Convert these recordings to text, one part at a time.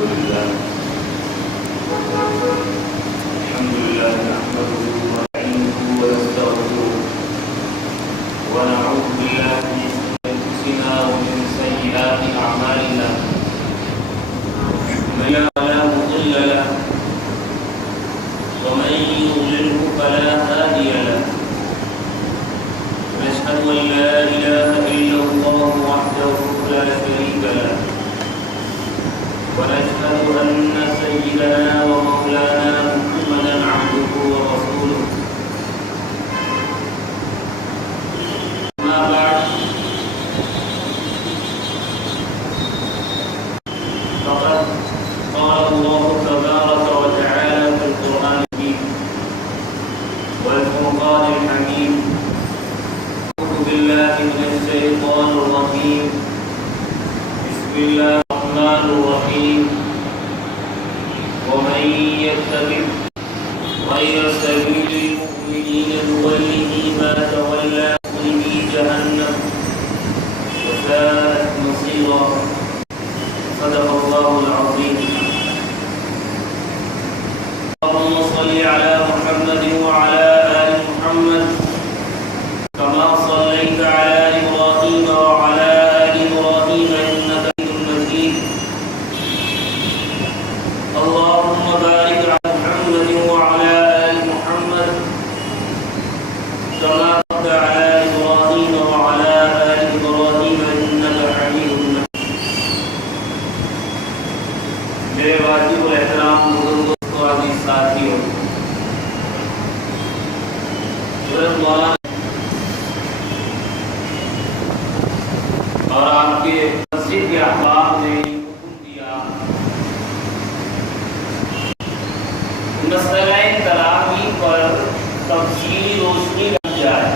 الحمد لله نحمده ونستعينه ونستغفره ونعوذ بالله من شرور انفسنا ومن سيئات اعمالنا من يهده فلا مضل له ومن يضلله فلا هادي له ونشهد ان لا اله الا الله وحده لا شريك له ونشهد أن سيدنا ومولانا محمدا عبده ورسوله أما بعد فقد قال الله تبارك وتعالى في القرآن الكريم والفرقان الحميد أعوذ بالله من الشيطان الرجيم بسم الله الرحمن الرحيم ومن يتبع غير سبيل المؤمنين نوله ما تولى نصله جهنم وساءت مصيرا صدق الله العظيم. اللهم صل على محمد وعلى آل محمد كما صليت على إبراهيم وعلى آل إبراهيم إنك اللهم بارك على محمد وعلى آل محمد كما باركت على إبراهيم وعلى آل إبراهيم إنك حميد مجيد. میرے واجب الاحترام بزرگوں و عزیز ساتھیوں، حضرت مولانا اور آپ کے مسجد کے احباب نے مسئلہ تراویح پر تفصیلی روشنی ڈالی جائے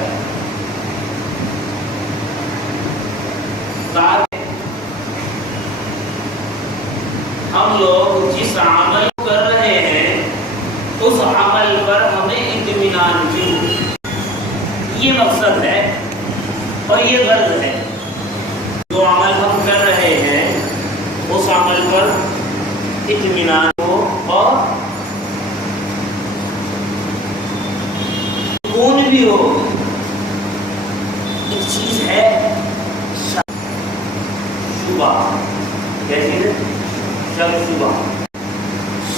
تاکہ ہم لوگ جس عمل کر رہے ہیں اس عمل پر ہمیں اطمینان ملے. یہ مقصد ہے اور یہ غرض ہے. جو عمل ہم کر رہے ہیں اس عمل پر اطمینان ہو اور کون بھی ہو. ایک چیز ہے شبہ. کیا چیز ہے؟ شک شبہ.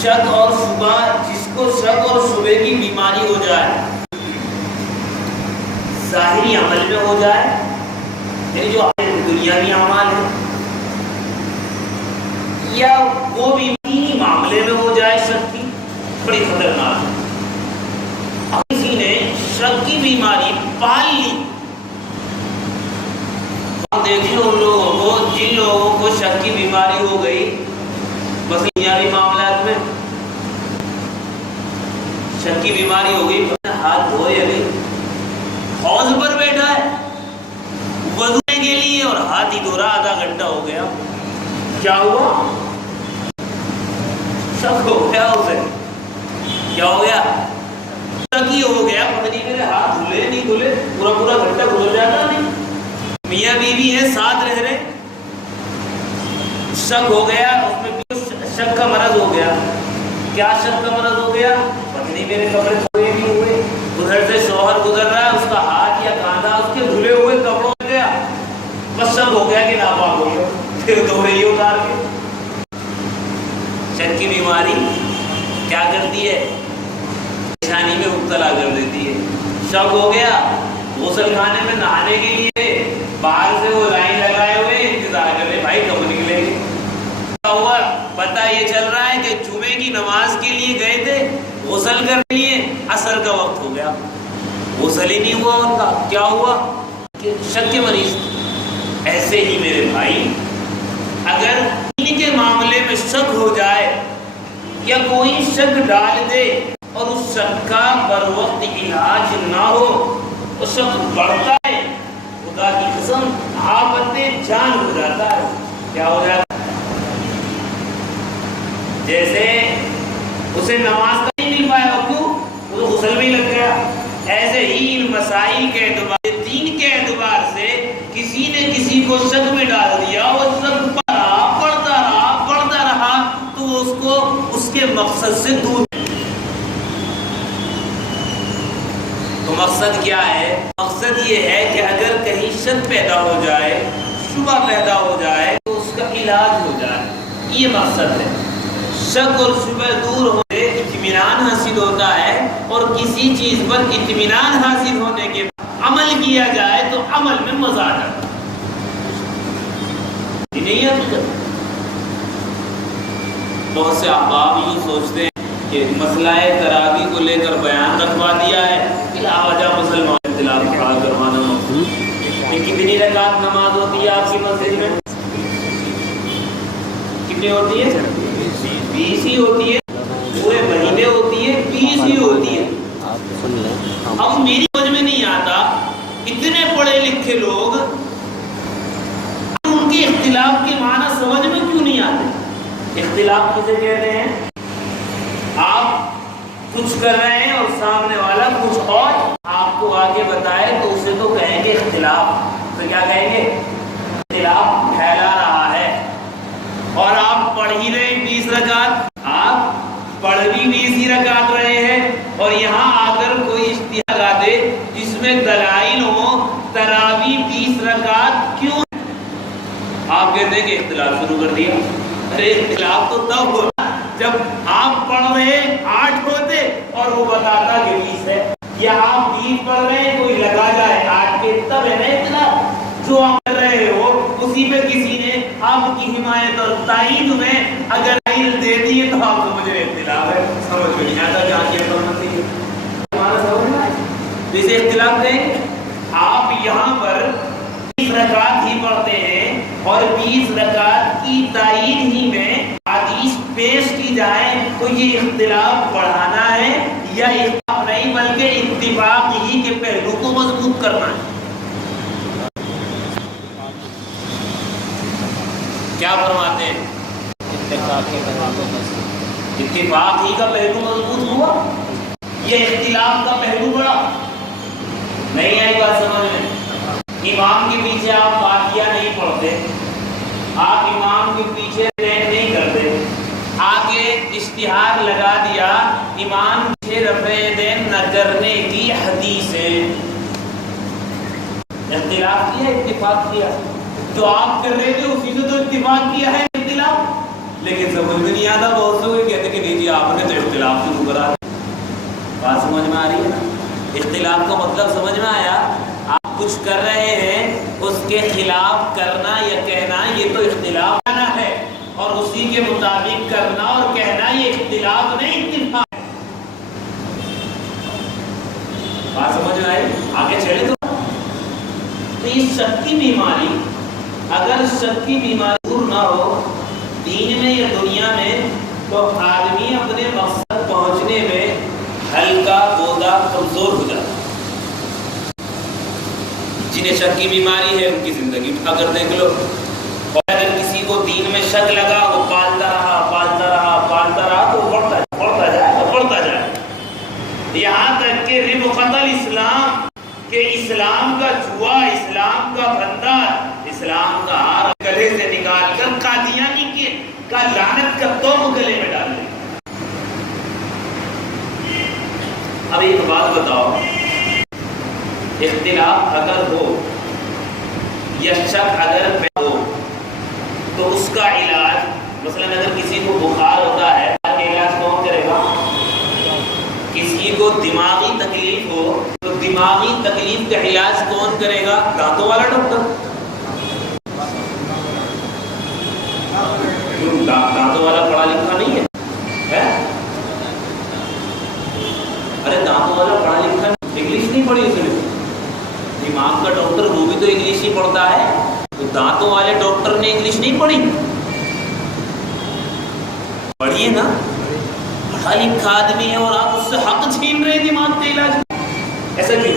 شک اور شبہ، جس کو شک اور شبہ کی بیماری ہو جائے، ظاہری عمل میں ہو جائے، یعنی جو دنیاوی اعمال ہے، یا وہ بھی دینی معاملے میں ہو جائے، شک کی بڑی خطرناک ہے. کسی نے شک کی بیماری پال لی. ہم دیکھیں ان لوگوں کو جن لوگوں کو شک کی بیماری ہو گئی بس دنیاوی معاملات میں شک کی بیماری ہو گئی، ہاتھ دھوئے ابھی حوض پر بیٹھا ہے وضو کے لیے اور ہاتھ ہی دھو رہا، آدھا گھنٹہ ہو گیا. کیا ہوا؟ شک ہو گیا اسے. کیا ہو گیا؟ کی ہو گیا. پتہ نہیں میرے ہاتھ دھلے نہیں دھلے، پورا گھنٹہ گزر جاتا نہیں. میاں بیوی ہے ساتھ رہ رہے، شک ہو گیا، اس میں شک کا مرض ہو گیا. کیا شک کا مرض ہو گیا؟ پتہ نہیں میرے کپڑے دھوئے نہیں ہوئے. ادھر سے شوہر گزر رہا ہے، اس کا ہاتھ یا کاندھا اس کے دھلے ہوئے کپڑوں میں گیا، بس شک ہو گیا کہ ناپاک ہو گیا، پھر دھو رہی ہے اتار کے. شک کی بیماری کیا کرتی ہے؟ پریشانی میں مبتلا کر دیتی ہے. شک ہو گیا، غسل خانے میں نہانے کے لیے باہر سے وہ لائن لگائے ہوئے انتظار کر رہے، بھائی کب نکلے گی. ہوا پتہ یہ چل رہا ہے کہ جمعے کی نماز کے لیے گئے تھے غسل کرنے لیے، عصر کا وقت ہو گیا، غسل ہی نہیں ہوا ان کا. کیا ہوا؟ کہ شک کے مریض. ایسے ہی میرے بھائی، اگر دین کے معاملے میں شک ہو جائے یا کوئی شک ڈال دے اور اس شک کا بر وقت علاج نہ ہو، اس شک بڑھتا ہے، خدا کی قسم آفت جان ہو جاتا ہے. کیا ہو جاتا ہے؟ جیسے اسے نماز کا نہیں مل پایا، کیوں؟ وہ غسل میں لگ گیا. ایسے ہی ان مسائل کے اعتبار سے، دین کے اعتبار سے کسی نے کسی کو شک میں ڈال دیا، وہ شک پڑھتا رہا تو مقصد سے دور ہے۔ تو مقصد کیا ہے؟ مقصد یہ ہے کہ اگر کہیں شک پیدا ہو جائے، شبہ پیدا ہو جائے تو اس کا علاج ہو جائے، یہ مقصد ہے۔ شک اور شبہ دور ہونے اطمینان حاصل ہوتا ہے، اور کسی چیز پر اطمینان حاصل ہونے کے بعد عمل کیا جائے تو عمل میں مزہ آ جاتا ہے۔ نہیں ہے؟ بہت سے احباب یوں سوچتے ہیں کہ مسئلہ تراویح کو لے کر بیان رکھوا دیا ہے کہ آوازہ مسلمان اختلاف کھڑا کروانا مقصود۔ کتنی رکعت نماز ہوتی ہے آپ کی مسجد میں؟ کتنی ہوتی ہے؟ 20 ہی ہوتی ہے۔ پورے مہینے ہوتی ہے 20 ہی ہوتی ہے۔ اب میری سمجھ میں نہیں آتا اتنے پڑھے لکھے لوگ ان کے اختلاف کے معنی سمجھ میں کیوں نہیں آتے؟ اختلاف کسے کہتے ہیں؟ آپ کچھ کر رہے ہیں اور سامنے والا کچھ اور آپ کو آگے بتائے تو اسے تو کہیں گے اختلاف۔ تو کیا کہیں گے؟ اختلاف پھیلا رہا ہے۔ اور آپ پڑھ ہی رہے 20 رکعت، آپ پڑھ بھی 20 ہی رکعت رہے ہیں، اور یہاں آ کر کوئی اشتہار لگا دے جس میں دلائل ہو تراویح 20 رکعت کیوں؟ آپ کہتے ہیں کہ اختلاف شروع کر دیا۔ ارے اختلاف تو تب ہوتا جب آپ پڑھ رہے 8 ہوتے اور وہ بتاتا کہ 20 ہے، یا آپ 20 پڑھ رہے ہیں کوئی لگا جائے 8 کے، تب ہے نا اختلاف۔ جو آپ کر رہے ہو اسی پہ کسی نے آپ کی حمایت اور تائید میں اگر دلیل دے دی ہے تو آپ سمجھ رہے اختلاف ہے۔ سمجھ میں نہیں آتا جہاں کی اپنی ہے ہمارا سمجھ میں آئے جیسے اختلاف دیں۔ آپ یہاں پر 20 رکعت ہی پڑھتے ہیں اور 20 رکعت کی تائید ہی میں حدیث پیش کی جائے تو یہ اختلاف بڑھانا ہے یا اختلاف نہیں بلکہ اتفاق ہی کے پہلو کو مضبوط کرنا ہے؟ کیا فرماتے ہیں؟ اتفاق ہی کا پہلو مضبوط ہوا یا اختلاف کا پہلو بڑا؟ نہیں آئی بات سمجھ میں؟ امام کے پیچھے آپ فاتحہ نہیں پڑھتے، آپ امام کے پیچھے نہیں کرتے، آگے اشتہار لگا دیا امام سے رفع دین نہ کرنے کی حدیث ہے۔ اختلاف کیا اتفاق کیا؟ جو آپ کر رہے تھے اسی سے تو اتفاق کیا ہے اختلاف، لیکن سمجھ میں نہیں آتا۔ بہت سے کہتے کہ نہیں جی آپ نے تو اختلاف شروع کرا۔ بات سمجھ میں آ رہی ہے نا؟ اختلاف کا مطلب سمجھ میں آیا؟ آپ کچھ کر رہے ہیں اس کے خلاف کرنا یا کہنا یہ تو اختلاف کرنا ہے، اور اسی کے مطابق کرنا اور کہنا یہ اختلاف نہیں اتفاق ہے۔ بات سمجھ میں آئی؟ آگے چلے تو یہ شک کی بیماری، اگر شک کی بیماری دور نہ ہو دین میں یا دنیا میں تو آدمی اپنے مقصد پہنچنے میں ہلکا بودا کمزور ہو جاتا ہے۔ جنہیں شک کی بیماری ہے ان کی زندگی اگر دیکھ لو، اور اگر کسی کو دین میں شک لگا وہ پالتا رہا تو بڑھتا جائے یہاں تک کہ ربقت الاسلام کہ اسلام کا جوا، اسلام کا بندہ، اسلام کا ہار گلے سے نکال کر قادیانی کا لعنت کا توق گلے میں ڈال دے۔ اب ایک بات بتاؤ، اختلاف اگر ہو یا شک اگر ہو تو اس کا علاج، مثلا اگر کسی کو بخار ہوتا ہے کا علاج کون کرے گا؟ کسی کو دماغی تکلیف ہو تو دماغی تکلیف کا علاج کون کرے گا؟ دانتوں والا ڈاکٹر۔ دانتوں والا پڑھا لکھا نہیں ہے؟ ارے دانتوں والا پڑھا لکھا انگلش نہیں پڑھی اس نے، دماغ کا ڈاکٹر وہ بھی تو انگلش ہی پڑھتا ہے، تو دانتوں والے ڈاکٹر نے انگلش نہیں پڑھی؟ پڑھیے نا، پڑھا لکھا آدمی ہے اور آپ اس سے حق چھین رہے دماغ کے علاج میں، ایسا کیوں؟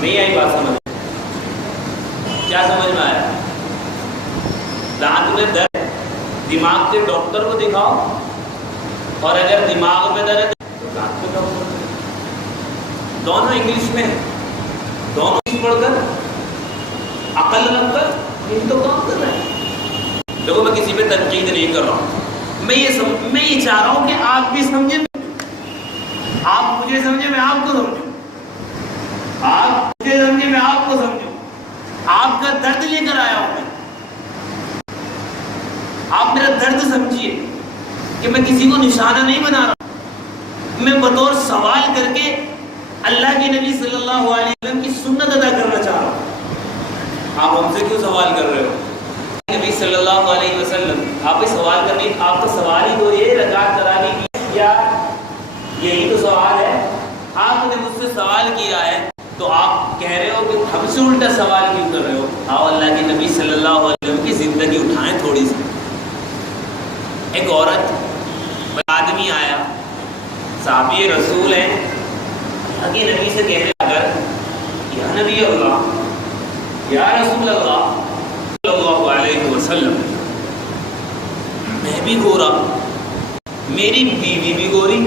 نہیں آئی بات سمجھ؟ کیا سمجھ میں آیا؟ دانت میں درد، دماغ کے ڈاکٹر کو دکھاؤ، اور اگر دماغ میں درد تو دانت کے ڈاکٹر، دونوں انگلش میں، دونوں پڑھ کر عقل رکھ کر یہ تو کام کر رہے ہیں۔ دیکھو میں کسی پہ تنقید نہیں کر رہا ہوں، میں یہ چاہ رہا ہوں کہ آپ بھی سمجھیں، آپ مجھے سمجھیں میں آپ کو سمجھوں، آپ مجھے سمجھیں میں آپ کو سمجھوں، آپ کا درد لے کر آیا ہوں میں، آپ میرا درد سمجھیے کہ میں کسی کو نشانہ نہیں بنا رہا، میں بطور سوال کر کے اللہ کے نبی صلی اللہ علیہ وسلم کی سنت ادا کرنا چاہ رہا ہوں۔ آپ ہم سے کیوں سوال کر رہے ہو؟ نبی صلی اللہ علیہ وسلم آپ بھی سوال کرنی، آپ تو سوال ہی تو یہ رکعت کرانے کی کیا، یہی تو سوال ہے، آپ نے مجھ سے سوال کیا ہے تو آپ کہہ رہے ہو کہ ہم سے الٹا سوال کیوں کر رہے ہو؟ آؤ اللہ کے نبی صلی اللہ علیہ وسلم کی زندگی اٹھائیں تھوڑی سی۔ ایک عورت، آدمی آیا، صحابی رسول ہیں، آگے نبی سے کہنے لگا یا نبی اللہ، یا رسول اللہ صلی اللہ علیہ وسلم، میں بھی گورا، میری بیوی بھی گوری،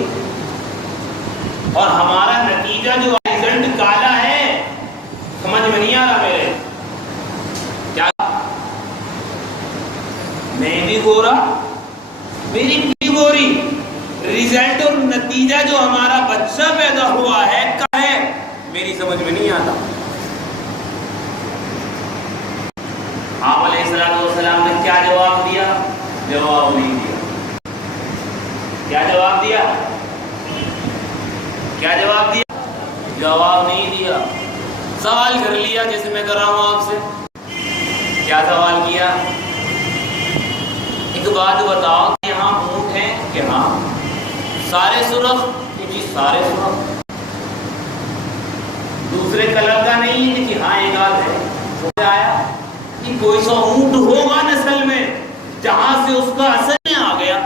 اور ہمارا نتیجہ جو رزلٹ کالا ہے، سمجھ میں نہیں آ رہا میرے کیا، میں بھی گورا میری بیوی گوری، رزلٹ اور نتیجہ جو ہمارا بچہ پیدا ہوا ہے کیا ہے، میری سمجھ میں نہیں آتا۔ آپ علیہ السلام نے کیا جواب دیا؟ جواب نہیں دیا۔ کیا جواب دیا؟ کیا جواب دیا؟ جواب نہیں دیا۔ سوال کر لیا جیسے میں کر رہا ہوں آپ سے۔ کیا سوال کیا؟ ایک بات بتاؤ کہ یہاں اونٹ ہیں کہ ہاں؟ سارے سرخ؟ جی سارے سرخ۔ دوسرے کلر کا نہیں ہے کہ ہاں ایک آدھ ہے۔ آیا کہ کوئی سا اونٹ ہوگا نسل میں جہاں سے اس کا اثر میں آ گیا۔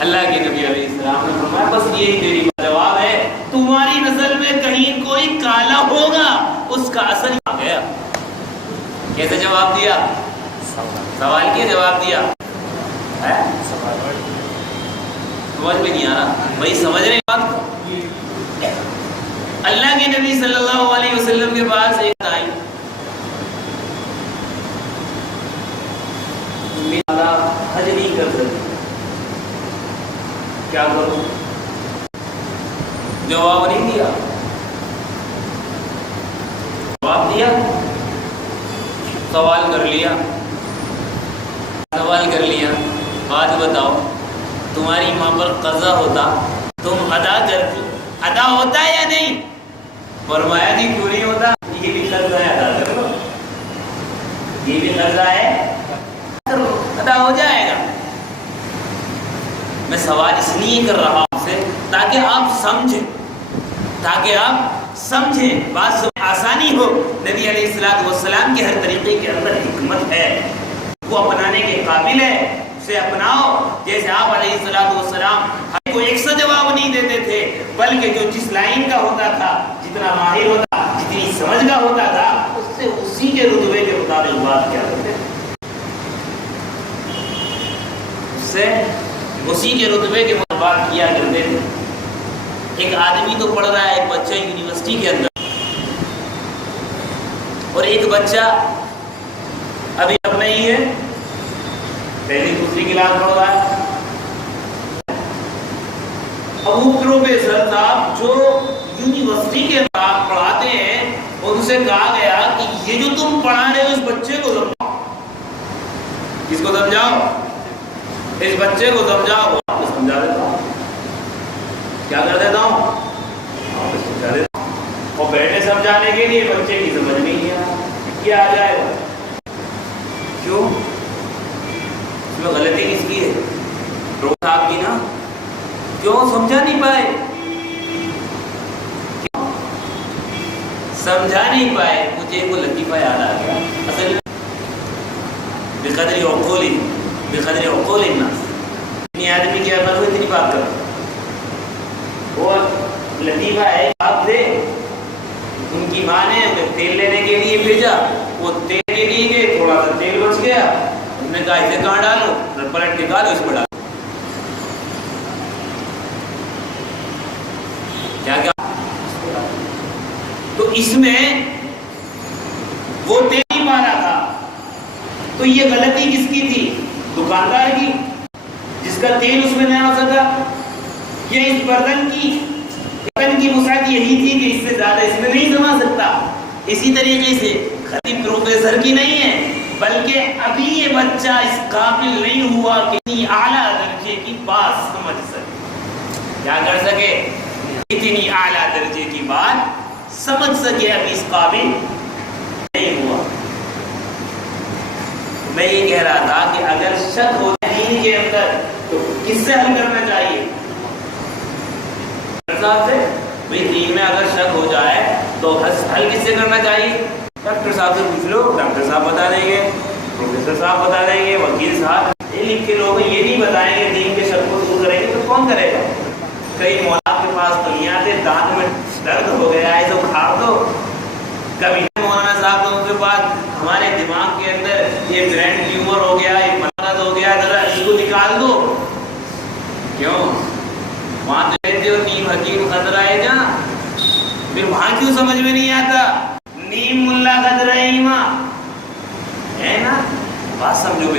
اللہ کے نبی علیہ السلام نے فرمایا بس یہی تیری جواب ہے، تمہاری نسل میں کہیں کوئی کالا ہوگا، اس کا اثر آ گیا۔ کیسے جواب دیا؟ سوال کیا جواب دیا؟ سمجھ میں نہیں آ رہا، وہی سمجھ رہے بات کو۔ اللہ کے نبی صلی اللہ علیہ وسلم کے پاس ایک آئی، میرا حج نہیں کر سکتی، کیا کروں؟ جواب نہیں دیا۔ جواب دیا، سوال کر لیا، سوال کر لیا، بات بتاؤ تمہاری ماں پر قضا ہوتا تم ادا کرتی؟ ادا ہوتا ہے یا نہیں؟ فرمایا جی کیوں نہیں ہوتا، یہ بھی قرضہ ہے ادا کر لو، یہ بھی قرضہ ہے ادا ہو جائے گا۔ میں سوال اس لیے کر رہا ہوں آپ سے تاکہ آپ سمجھیں، بات آسانی ہو۔ نبی علیہ السلام کے ہر طریقے کے اندر حکمت ہے، وہ اپنانے کے قابل ہے، اسے اپناؤ۔ جیسے آپ علیہ السلام ہم کو ایک سا جواب نہیں دیتے تھے، بلکہ جو جس لائن کا ہوتا تھا، جتنا ماہر ہوتا، جتنی سمجھ کا ہوتا تھا، اس سے اسی کے رتبے کے مطابق بات کیا کرتے تھے، اس سے اسی کے رتبے کے مطابق بات کیا کرتے تھے۔ ایک آدمی تو پڑھ رہا ہے، ایک بچہ یونیورسٹی کے اندر، اور ایک بچہ ابھی اب نہیں ہے، پہلی دوسری کلاس پڑھ رہا ہے۔ ابو پروفیسر صاحب جو یونیورسٹی کے اندر پڑھاتے ہیں، ان سے کہا گیا کہ یہ جو تم پڑھا رہے ہو اس بچے کو سمجھاؤ، کس کو سمجھاؤ؟ اس بچے کو سمجھاؤ۔ آپ کو سمجھا دیتا ہوں، کیا کر دیتا ہوں؟ آپ کو سمجھا دیتا ہوں، اور بیٹھے سمجھانے کے لیے بچے کی سمجھ نہیں کیا آ جائے گا۔ کیوں؟ اس میں غلطی کس کی ہے؟ ڈاکٹر صاحب کی نا، کیوں سمجھا نہیں پائے؟ کیوں سمجھا نہیں پائے؟ مجھے وہ لطیفہ یاد آ گیا، اصل بقدر عقول الناس، اتنی آدمی کی عقل کو اتنی بات کرو۔ وہ لطیفہ ہے، آپ تھے، ان کی ماں نے تیل لینے کے لیے بھیجا، وہ تیل لے لیے گئے، تھوڑا سا تیل بچ گیا، انہوں نے کہا اسے کہاں ڈالو؟ پلٹ نکالو، اس پر ڈالو۔ کیا تو اس میں وہ تیل نہیں پا رہا تھا، تو یہ غلطی کس کی تھی؟ دکاندار کی، جس کا تیل اس میں نہ آ سکا، یا اس برتن کی وسعت یہی تھی کہ اس سے زیادہ اس میں نہیں سما سکتا؟ اسی طریقے سے خطیب پروفیسر کی نہیں ہے، بلکہ ابھی یہ بچہ اس قابل نہیں ہوا کہ اعلیٰ درجے کی بات سمجھ سکے، کیا کر سکے؟ اتنی اعلیٰ درجے کی بات سمجھ سکے، ابھی اس قابل نہیں ہوا۔ میں یہ کہہ رہا تھا کہ اگر شک ہو دین کے اندر تو کس سے حل کرنا چاہیے؟ صاحب سے۔ بھئی دین میں اگر شک ہو جائے تو حل کس سے کرنا چاہیے؟ ڈاکٹر صاحب سے پوچھ لو، ڈاکٹر صاحب بتا دیں گے، پروفیسر صاحب بتا دیں گے، وکیل صاحب۔ یہ لکھ کے لوگ یہ نہیں بتائیں گے دین کے شک کو دور کریں گے تو کون کرے گا؟ کئی مولانا کے پاس تو یہاں سے دانت میں درد ہو گیا ہے تو کھا دو، کبھی مولانا صاحب تو ان کے پاس ہمارے دماغ کے اندر یہ برین ٹیومر ہو گیا، یہ مرض ہو گیا، ذرا اس کو نکال دو۔ کیوں؟ وہاں دیتے ہو نیم حکیم خطرہ ہے جہاں، پھر وہاں کیوں سمجھ میں نہیں آتا؟ نیم ملا خطرہ ایماں ہے نا؟ بات سمجھو،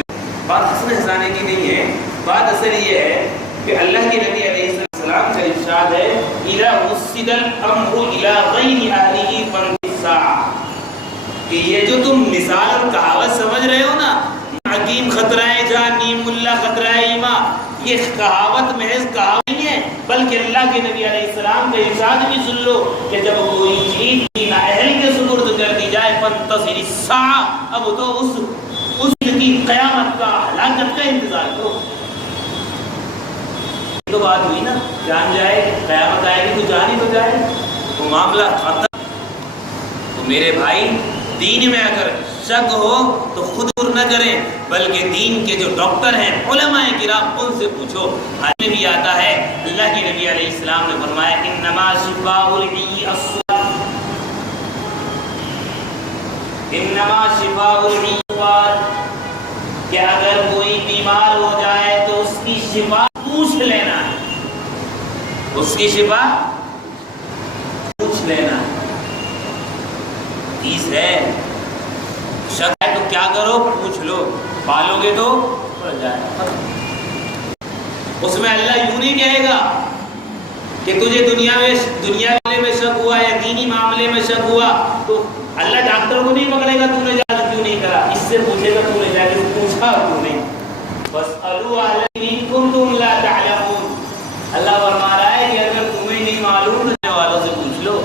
بات حسن حسانے کی نہیں ہے، بات اصل یہ ہے کہ اللہ کے نبی علیہ السلام کا ارشاد ہے اذا وصل الامر الى غیر اہلہ فانتظر الساعہ، کہ یہ جو تم مثال اور کہاوت سمجھ رہے ہو نا، حکیم خطرہ جا نیم اللہ خطرہ ایما، یہ کہاوت محض کہاوت نہیں ہے، بلکہ اللہ کے نبی علیہ السلام کا ارشاد بھی سن لو کہ جب کوئی چیز کی نااہل کے سپرد کر دی جائے فانتظر الساعہ، اب تو اس کی قیامت کا، ہلاکت کا انتظار کرو۔ تو بات ہوئی نا، جان جائے قیامت آئے گی تو جان ہی تو جائے، تو معاملہ ختم۔ تو میرے بھائی دین میں اگر شک ہو تو خود دور نہ کریں، بلکہ دین کے جو ڈاکٹر ہیں علماء کرام ان سے پوچھو۔ حدیث میں بھی آتا ہے، اللہ کے نبی علیہ السلام نے فرمایا انما شفاء العی السؤال، انما شفاء العی السؤال، کہ اگر کوئی بیمار ہو جائے تو اس کی شفا پوچھ لینا ہے، اس کی شفا پوچھ لینا ہے۔ حدیث ہے، شک ہے تو کیا کرو؟ پوچھ لو، پالو گے تو پڑ جائے گا۔ اس میں اللہ یوں نہیں کہے گا کہ تجھے دنیا والے میں شک ہوا یا دینی معاملے میں شک ہوا تو اللہ ڈاکٹر کو نہیں پکڑے گا تو نے جا کیوں نہیں کرا، اس سے پوچھے گا تو نے جا کے پوچھا کیوں نہیں۔ فاسألوا اہل الذکر ان کنتم لا تعلمون، اللہ فرما رہا ہے کہ اگر تمہیں نہیں معلوم تو جاننے والوں سے پوچھ لو۔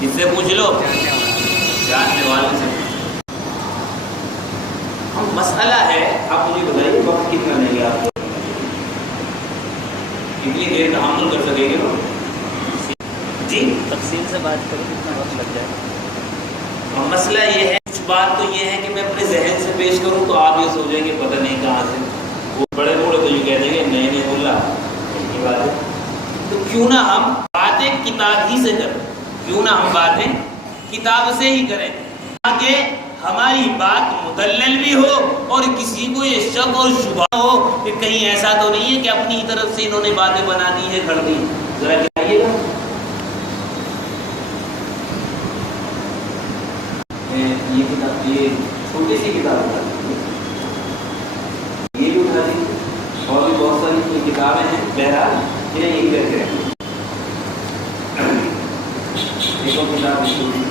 کس سے پوچھ لو؟ جاننے والوں سے۔ مسئلہ ہے، آپ مجھے بتائیے وقت کتنا لیں گے آپ کو؟ کتنی دیر تحمل کر سکیں گے؟ جی تفصیل سے بات کریں کتنا وقت لگ جائے گا؟ مسئلہ یہ ہے، کچھ بات تو یہ ہے کہ میں اپنے ذہن سے پیش کروں تو آپ یہ سوچیں گے پتہ نہیں کہاں سے، وہ بڑے بوڑھے تو یہ کہہ دیں گے نہیں نہیں بولا کی بات ہے۔ تو کیوں نہ ہم باتیں کتاب ہی سے کریں، کیوں نہ ہم باتیں کتاب سے ہی کریں تاکہ ہماری بات مدلل بھی ہو اور کسی کو یہ شک اور شبہ ہو کہ کہیں ایسا تو نہیں ہے کہ اپنی طرف سے انہوں نے باتیں بنا دی ہیں، کر دی۔ ذرا کہیے گا یہ کتاب، یہ چھوٹی سی کتاب اٹھا دیجیے، یہ بھی اٹھا دیجیے، اور بھی بہت ساری کتابیں ہیں، بہرحال یہ نہیں کرتے ہیں۔ ایک اور کتاب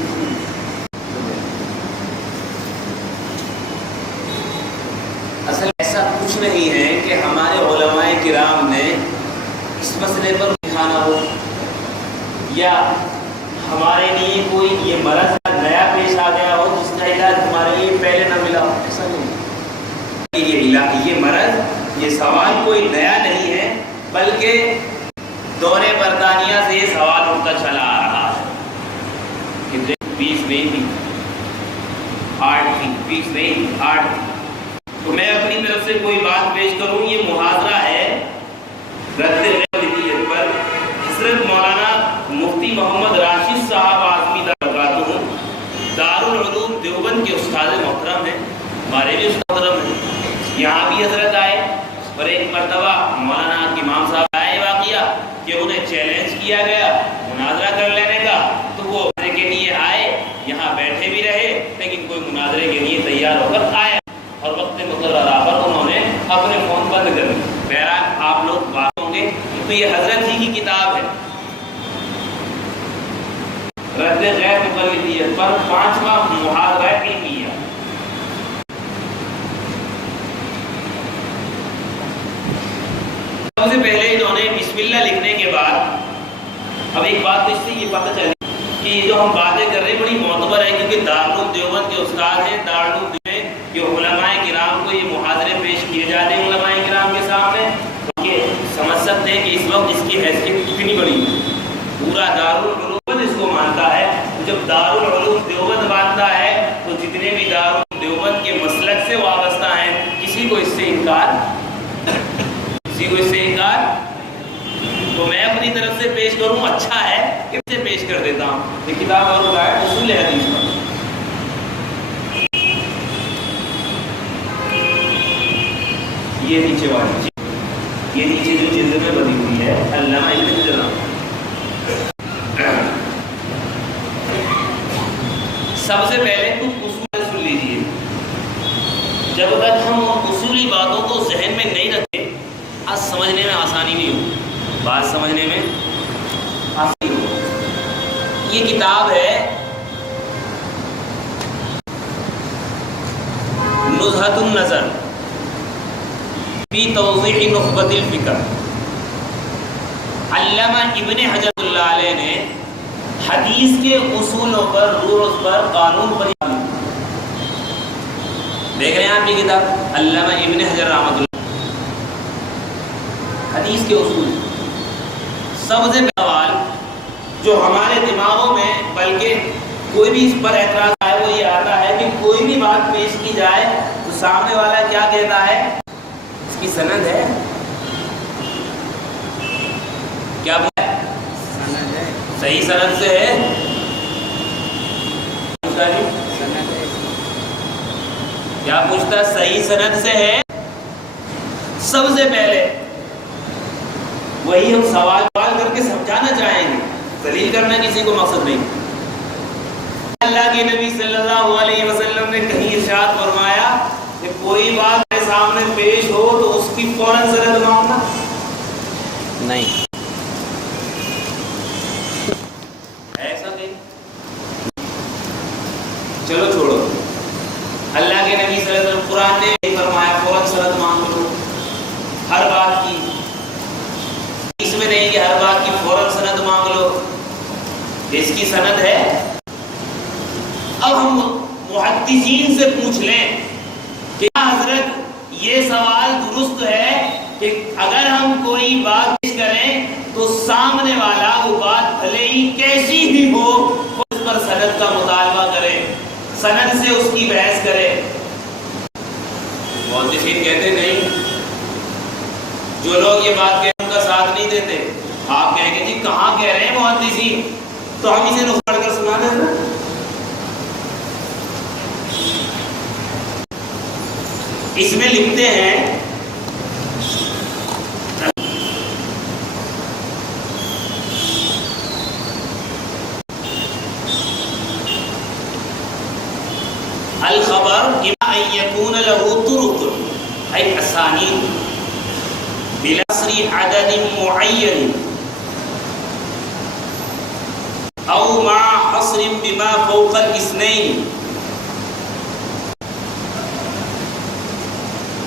اصل ایسا کچھ نہیں ہے کہ ہمارے علماء کرام نے اس مسئلے پر لکھانا ہو یا ہمارے لیے کوئی یہ مرض نیا پیش آ گیا ہو جس کا علاج ہمارے لیے پہلے نہ ملا ہو، ایسا نہیں۔ یہ مرض، یہ سوال کوئی نیا نہیں ہے، بلکہ دور برطانیہ سے یہ سوال اٹھتا چلا آ رہا ہے کہ 20 نہیں تھی، 8 تھی، 20 نہیں تھی، 8 تھی۔ تو میں اپنی طرف سے کوئی بات پیش کروں، یہ محاضرہ ہے رد غیبیت پر۔ حضرت مولانا مفتی محمد راشد صاحب اعظمی برکاتہ دارالعلوم دیوبند کے استاد محترم ہیں، ہمارے بھی استاد محترم ہیں، یہاں بھی حضرت آئے اور ایک مرتبہ مولانا امام صاحب آئے واقعہ کہ انہیں چیلنج کیا گیا مناظرہ کر لینے کا، تو وہ مناظرے کے لیے آئے، یہاں بیٹھے بھی رہے لیکن کوئی مناظرے کے لیے تیار ہو کر آئے، اور وقت اپنے فون بند کر دیں. بہرحال آپ لوگ واقع ہوں گے تو یہ حضرت ہی کی کتاب ہے رد غیر مقلدیت پر 5واں محاضرہ علمیہ. سب سے پہلے انہوں نے بسم اللہ لکھنے کے بعد اب ایک بات تو اس سے یہ پتہ چلی کہ یہ جو ہم باتیں کر رہے ہیں بڑی معتبر ہے کیونکہ دارالعلوم دیوبند کے استاد ہیں. دارالعلوم میں جو علماء کرام کو یہ محاضرے پیش کیے جاتے ہیں علماء کرام کے سامنے یہ سمجھ سکتے ہیں کہ اس وقت اس کی حیثیت کتنی بڑی ہے. پورا دارالعلوم اس کو مانتا ہے. جب دارالعلوم دیوبند مانتا ہے تو جتنے بھی دارالعلوم دیوبند کے مسلک سے وابستہ ہیں کسی کو اس سے انکار تو میں اپنی طرف سے پیش کروں اچھا ہے کہ سے پیش کر دیتا ہوں. یہ کتاب اور ہے اصول حدیث کا. یہ نیچے والی یہ نیچے جو جلد میں بنی ہوئی ہے علامہ ابن حجر. سب سے پہلے کچھ اصول سن لیجیے. جب تک ہم اصولی باتوں کو ذہن میں نہیں رکھتے آج سمجھنے میں آسانی نہیں ہو. بات سمجھنے میں آسانی ہو. یہ کتاب ہے نزہۃ النظر فی توضیح نخبۃ الفکر. علامہ ابن حجر اللہ علیہ نے حدیث کے اصولوں پر رولز پر قانون پر دیکھ رہے ہیں آپ یہ کتاب علامہ ابن حجر رحمۃ اللہ. حدیث کے اصول سب سے سوال جو ہمارے دماغوں میں بلکہ کوئی بھی اس پر اعتراض آئے وہ یہ آتا ہے کہ کوئی بھی بات پیش کی جائے تو سامنے والا کیا کہتا ہے اس کی سند ہے کیا صحیح سند سے ہے کیا پوچھتا ہے صحیح سند سے ہے. سب سے پہلے وہی ہم سوال کر کے سمجھانا چاہیں گے. دلیل کرنا کسی کو مقصد نہیں. اللہ کے نبی صلی اللہ علیہ وسلم نے کہیں ارشاد فرمایا کہ کوئی بات میرے سامنے پیش ہو تو اس کی فوراً سند مانگنا نہیں. ایسا نہیں. چلو چھوڑو. اللہ کے نبی صلی اللہ علیہ وسلم قرآن نے فرمایا فوراً سند مانگ لو ہر بات کی. اس میں نہیں کہ ہر بات کی فوراً سند مانگ لو. اس کی سند ہے. اب ہم محدثین سے پوچھ لیں کہ حضرت یہ سوال درست ہے کہ اگر ہم کوئی بات پیش کریں تو سامنے والا وہ بات بھلے ہی کیسی بھی ہو اس پر سند کا مطالبہ کرے سند سے اس کی بحث کرے. محدثین کہتے نہیں. جو لوگ یہ بات کہتے ہیں ان کا ساتھ نہیں دیتے. آپ کہیں گے جی کہاں کہہ رہے ہیں محدثین تو ہم اسے نقل کر سنا دیں. اس میں لکھتے ہیں الخبر اما ان يكون له طرق اي اسانید بلاسر عدد معین او مع حصر بما فوق الاثنين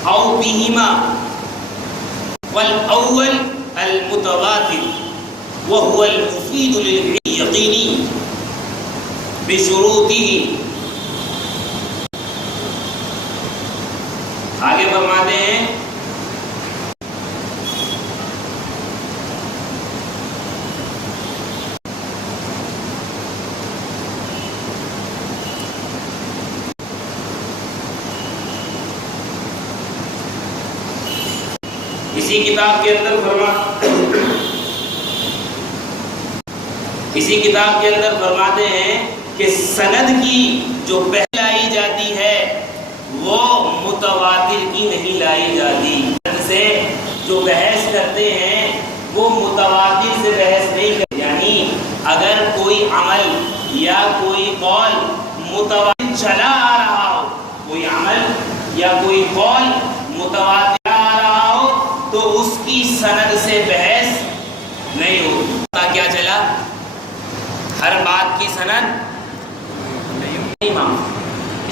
او بهما والاول المتواتر وهو المفيد لليقين بشروطه. آگے فرماتے ہیں اسی کتاب کے اندر فرماتے ہیں کہ سند کی جو پہل لائی جاتی ہے وہ متواتر کی نہیں لائی جاتی. سند سے جو بحث کرتے ہیں وہ متواتر سے بحث نہیں کرتے. یعنی اگر کوئی عمل یا کوئی قول متواتر چلا آ رہا ہو کوئی عمل یا کوئی قول متواتر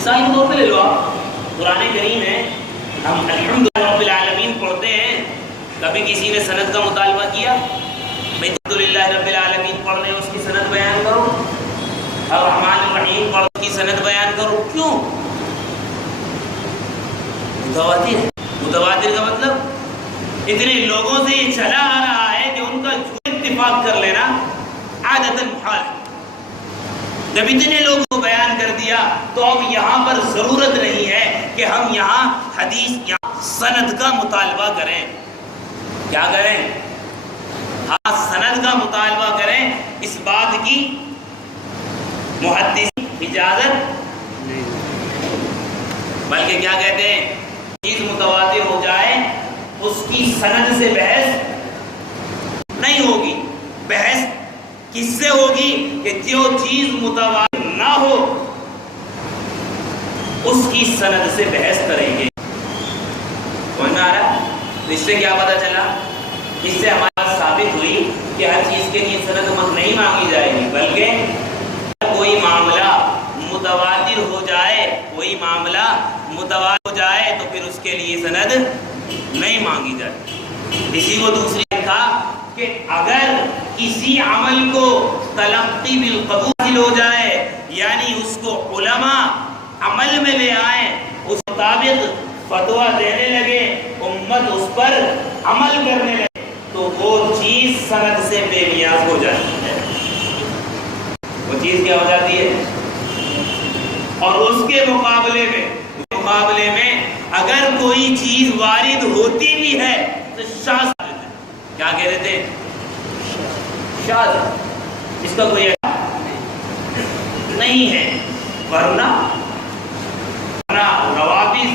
مثال کے طور پہ لے لو آپ، قرآن کریم ہے، ہم الحمدللہ رب العالمین پڑھتے ہیں، کبھی کسی نے سند کا مطالبہ کیا؟ میں الحمدللہ رب العالمین پڑھ رہے ہیں، اس کی سند بیان کرو، الرحمن الرحیم پڑھ کی سند بیان کرو، کیوں؟ متواتر کا مطلب اتنے لوگوں سے یہ چلا آ رہا ہے کہ ان کا اتفاق کر لینا عادتاً محال ہے۔ جب اتنے لوگوں کو بیان کر دیا تو اب یہاں پر ضرورت نہیں ہے کہ ہم یہاں حدیث یا سند کا مطالبہ کریں۔ کیا کریں؟ ہاں سند کا مطالبہ کریں، اس بات کی محدث اجازت نہیں، بلکہ کیا کہتے ہیں، چیز متواتر ہو جائے اس کی سند سے بحث نہیں ہوگی۔ بحث کس سے ہوگی؟ کہ جو چیز متواتر نہ ہو اس کی سند سے بحث کریں گے۔ سمجھ میں آ رہا ہے؟ اس سے کیا پتہ چلا؟ اس سے ہمارے پاس ثابت ہوئی کہ ہر چیز کے لیے سند نہیں مانگی جائے گی، بلکہ کوئی معاملہ متواتر ہو جائے، کوئی معاملہ متواتر ہو جائے تو پھر اس کے لیے سند نہیں مانگی جائے۔ اسی کو دوسری تھا کہ اگر کسی عمل کو تلقی بالقبول حاصل ہو جائے، یعنی اس کو علماء عمل میں لے آئیں، اس مطابق فتویٰ دینے لگے، امت اس پر عمل کرنے لگے، تو وہ چیز سند سے بے نیاز ہو جاتی ہے۔ وہ چیز کیا ہو جاتی ہے؟ اور اس کے مقابلے میں اگر کوئی چیز وارد ہوتی بھی ہے تو شاذ، کیا کہتے تھے؟ شاذ، اس کا کوئی نہیں ہے۔ ورنہ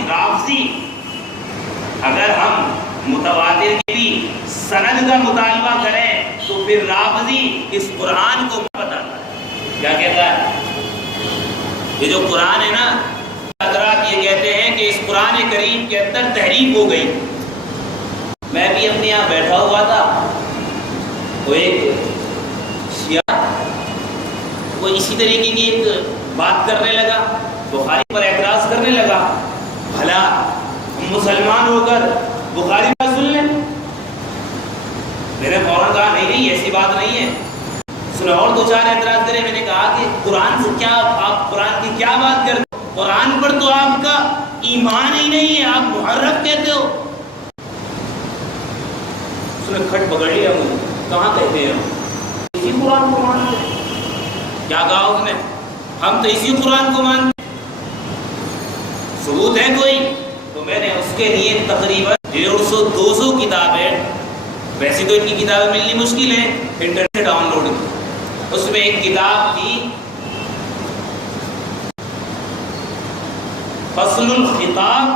رافضی اگر ہم متواتر کی بھی سند کا مطالبہ کریں تو پھر رافضی اس قرآن کو بتاتا ہے، کیا کہتا ہے؟ یہ جو قرآن ہے نا، حضرات یہ کہتے ہیں کہ اس قرآن کریم کے اندر تحریف ہو گئی۔ میں بھی اپنے یہاں بیٹھا ہوا تھا، وہ ایک شیعہ وہ اسی طریقے کی ایک بات کرنے لگا، بخاری پر اعتراض کرنے لگا۔ بھلا ہم مسلمان ہو کر بخاری پر سن لیں؟ میں نے فوراً کہا نہیں ایسی بات نہیں ہے، سنا اور دو چار اعتراض کرے۔ میں نے کہا کہ قرآن سے کیا، آپ قرآن کی کیا بات کرتے ہو؟ قرآن پر تو آپ کا ایمان ہی نہیں ہے، آپ محرف کہتے ہو۔ اس نے کھٹ پکڑ لیا مجھے، کہاں کہتے ہیں ہم اسی قرآن کو مانتے ہیں؟ کیا کہا اس نے؟ ہم تو اسی قرآن کو مانتے ہیں، ثبوت ہے کوئی؟ تو میں نے اس کے لیے تقریباً 150-200 کتابیں، ویسے تو ان کی کتابیں ملنی مشکل ہے، انٹرنیٹ سے ڈاؤن لوڈ کی، اس میں ایک کتاب تھی فصل الخطاب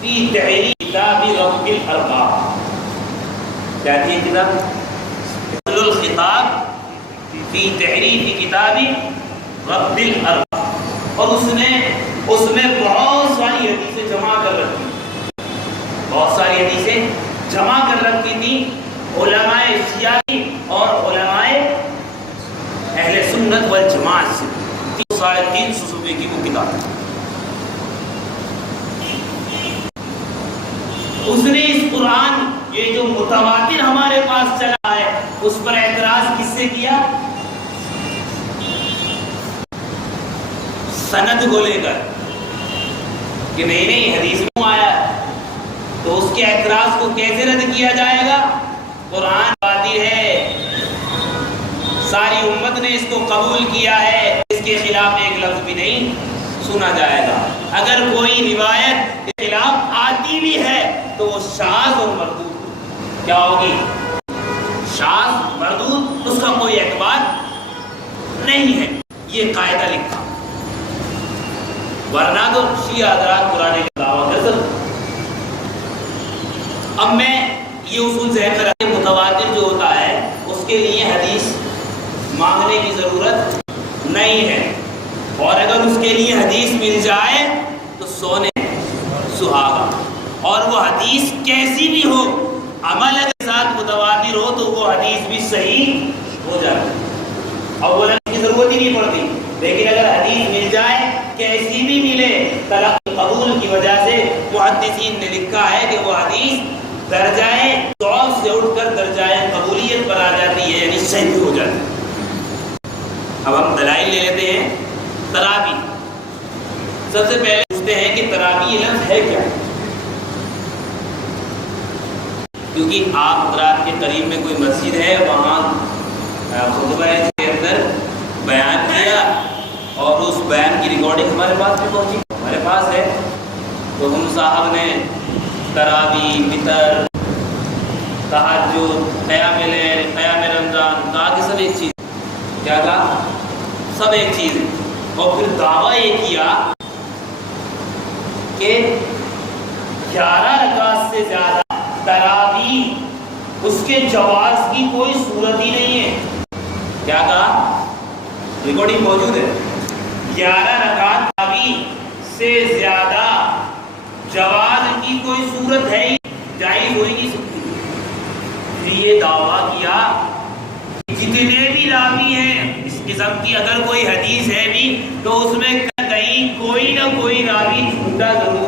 فی تحریر کتاب رب الارباب۔ کیا تھی کتاب؟ فصل الخطاب فی تحریر کتاب رب الارباب، اور اس میں بہت ساری حدیثیں جمع کر رکھی، بہت ساری حدیثیں جمع کر رکھی تھی علماء شیعہ کی اور علماء اہل سنت والجماعت سے۔ 350 صفحے کی وہ کتاب ہے۔ اس نے اس قرآن، یہ جو متواتر ہمارے پاس چلا ہے، اس پر اعتراض کس سے کیا؟ سند کو لے کر کہ نہیں حدیث میں آیا ہے، تو اس کے اعتراض کو کیسے رد کیا جائے گا؟ قرآن باطل ہے، ساری امت نے اس کو قبول کیا ہے، اس کے خلاف ایک لفظ بھی نہیں سنا جائے گا۔ اگر کوئی روایت کے خلاف آتی بھی ہے تو وہ شاذ اور مردود کیا ہوگی؟ شاذ مردود، اس کا کوئی اعتبار نہیں ہے، یہ قاعدہ لکھا، ورنہ تو شیعہ حضرات قرآن کا دعویٰ کر سکتے۔ اب میں یہ اصول ذہن میں رکھے، متواتر جو ہوتا ہے اس کے لیے حدیث مانگنے کی ضرورت نہیں ہے، اور اگر اس کے لیے حدیث مل جائے تو سونے سہاگا، اور وہ حدیث کیسی بھی ہو، عمل کے ساتھ متواتر ہو تو وہ حدیث بھی صحیح ہو جاتی ہے، اولاً کی ضرورت ہی نہیں پڑتی۔ لیکن اگر حدیث مل جائے، کیسی بھی ملے، محدثین نے لکھا ہے کہ وہ حدیث درجۂ ضعف سے اٹھ کر درجۂ قبولیت پر آ جاتی ہے، یعنی صحیح ہو جاتی ہے۔ اب ہم دلائل لے لیتے ہیں۔ تراوی، سب سے پہلے پوچھتے ہیں کہ تراوی لفظ ہے کیا؟ کیونکہ آپ حضرات کے قریب میں کوئی مسجد ہے، وہاں خطبہ کے اندر بیان کیا اور اس بیان کی ریکارڈنگ ہمارے پاس بھی پہنچی، ہمارے پاس ہے۔ تو ہم صاحب نے تراوی، وتر، تہجد، قیام لیل، قیام رمضان کہا کہ سب ایک چیز۔ کیا کہا؟ سب ایک چیز ہے۔ اور پھر دعویٰ یہ کیا کہ 11 رکعت سے زیادہ تراوی اس کے جواز کی کوئی صورت ہی نہیں ہے۔ کیا کہا؟ ریکارڈنگ موجود ہے۔ 11 رکعت تراوی سے زیادہ جواز کی کوئی صورت ہے ہی، جائز ہوئی نہیں سکتی۔ پھر یہ دعویٰ کیا جتنے بھی راوی ہیں اس قسم کی اگر کوئی حدیث ہے بھی تو اس میں کہیں کوئی نہ کوئی راوی جھوٹا ضرور